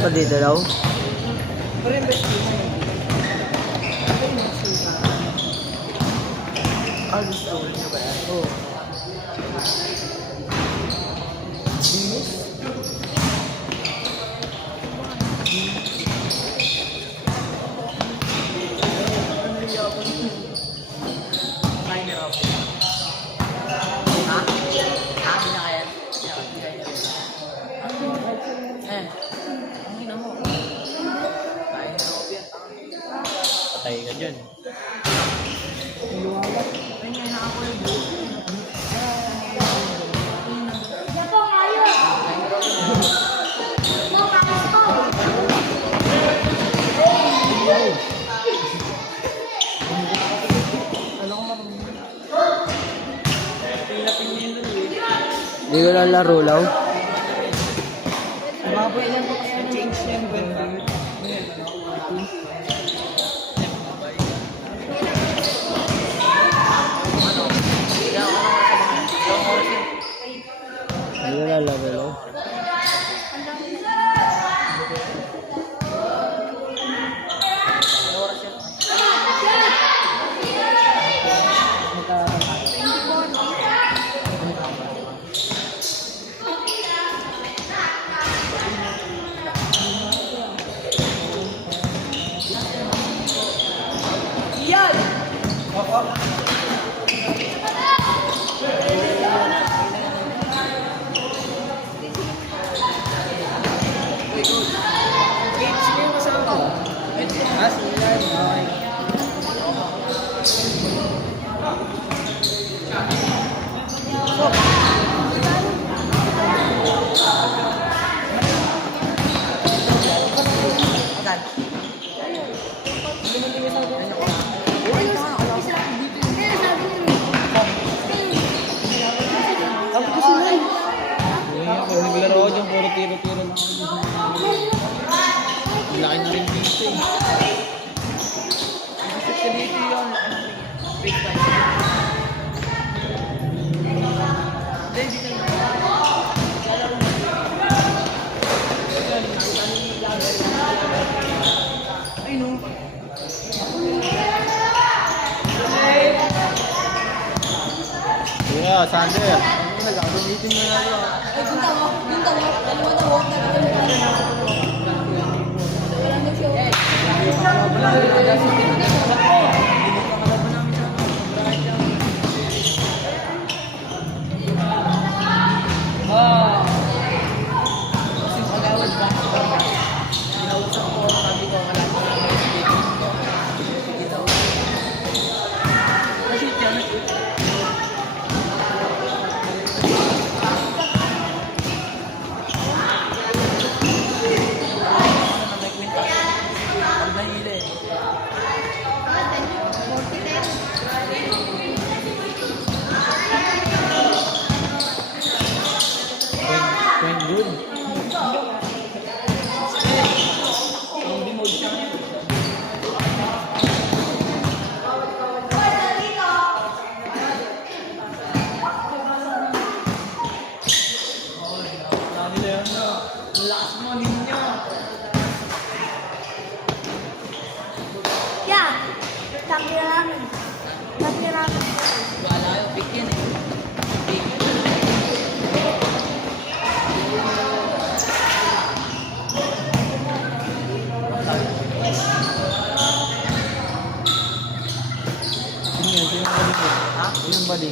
Pa dito daw? Ah, gusto niyo ba yan? Oo. Patay ka dyan. Hindi ko lalaro lang. Maboy lang po kasi change na yung benda. Hindi ko lalaro lang. Naglaro ako dyan, puro tiro-tiro lang. Laki na rin dito eh. Kasi dito yun. Big time. Hindi, dito yun. Ay, no. Yeah, Sander. Nag-gamitin mo na lang. Ay, punta mo. Punta mo. Dalawa na walk na Yung bali.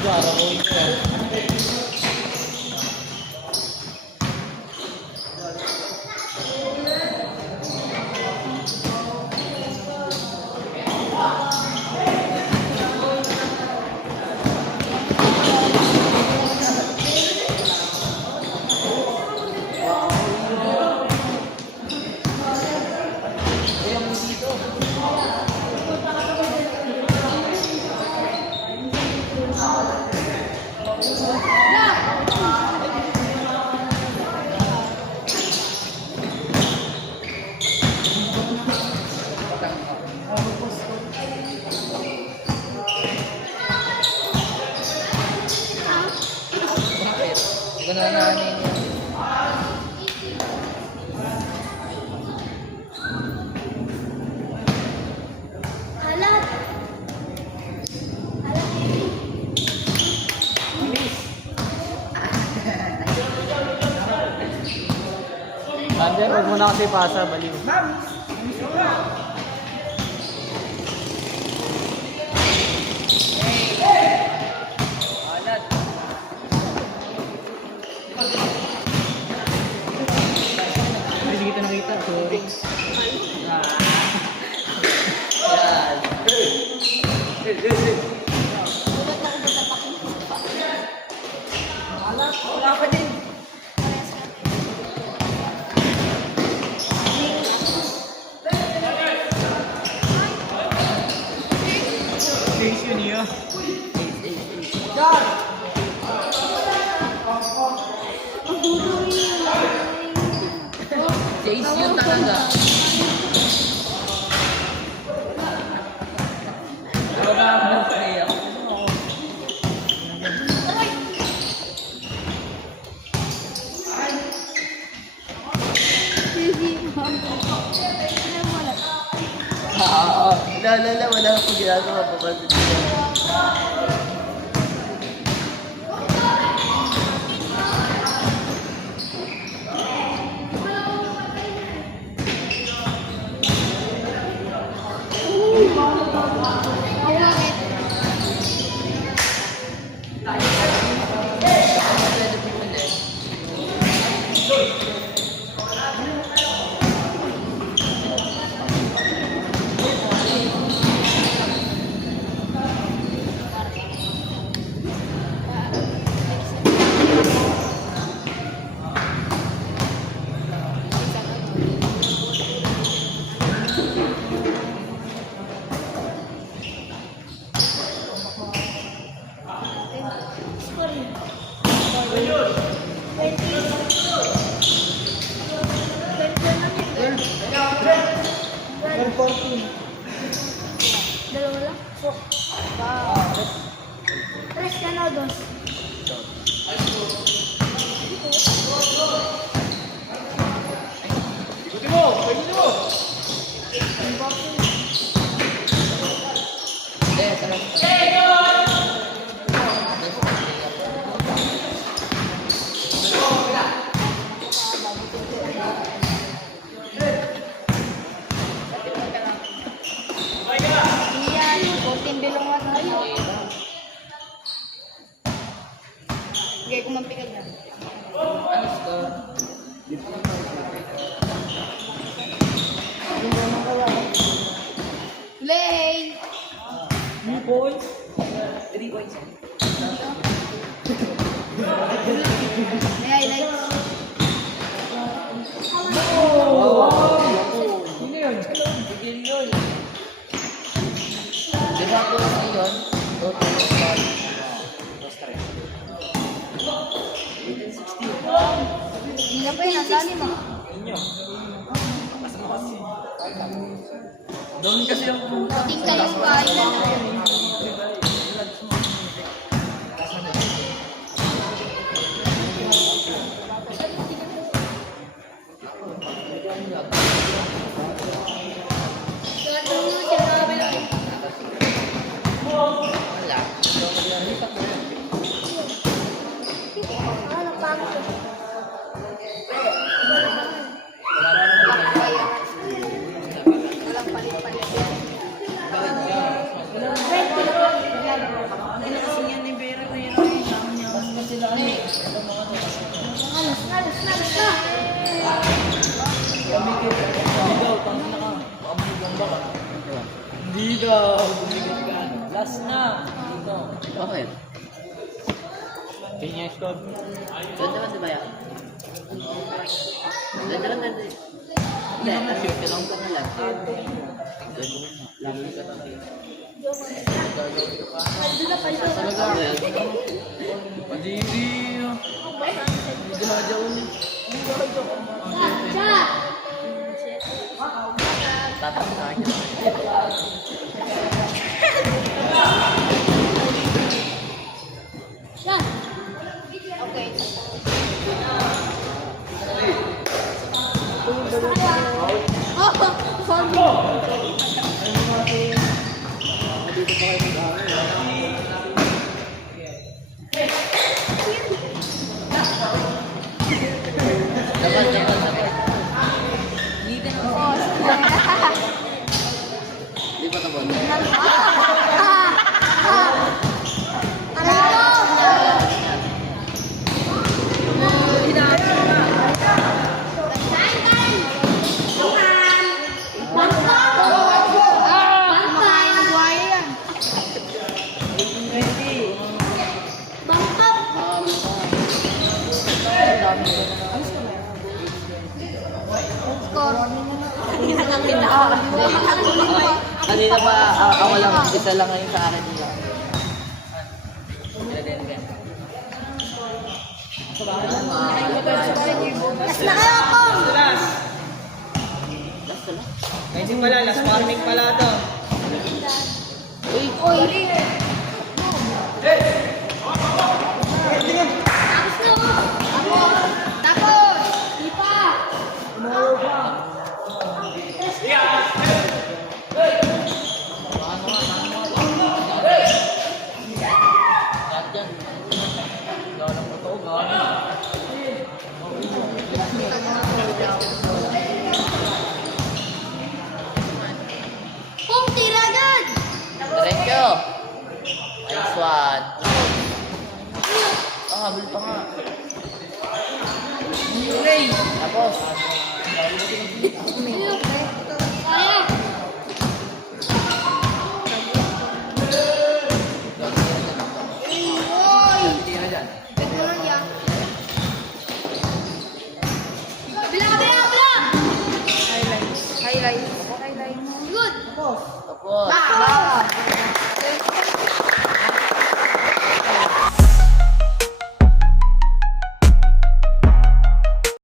Bakit? Hindi ko na nananin yun. Alat. Alat, baby. Thunder, huwag mo na kasi pasa, baliw. Alat. Hindi kita nakita, sorry. Gulat ako sa tapak. Alat. Wala pa din. Face yun niya. Ang dulo yun. Chase yun talaga. Wala akong play ako. Wala akong ginagawa. Papansin ko. Dalawa lang? Wow. Tres ka na, dos. Yan, 14 bilong nga tayo. Sige, kumampikan na. Ano score? Lane! 3 points. 3 points. May highlights. Sino yun? Bigil yun. Diba po ngayon? Toto Squad. Hindi na pa yun, ang dami mo. Doon kasi yung puta. Ting kayo pa, ilan na. Wala. Ano, pangit. Ano kasi yan ni Vera na Last na. Dito. Bakit? Kanya squad. Ganda naman diba yan? Ganda naman din. Hindi, shoot ka lang pa na lang. Lang ka lang. Talaga ako yan. Padiri. Jajaon. Tatak sa akin. Shot. Okay. Oh, foul. Dapat, dapat, dapat. Oh, sige. Di pa tabon. Aray ko! Kanina pa, ako lang, isa lang ngayon sa akin nila. Last na kayo ako! Kasi pala, last farming pala to. Uy, Uy!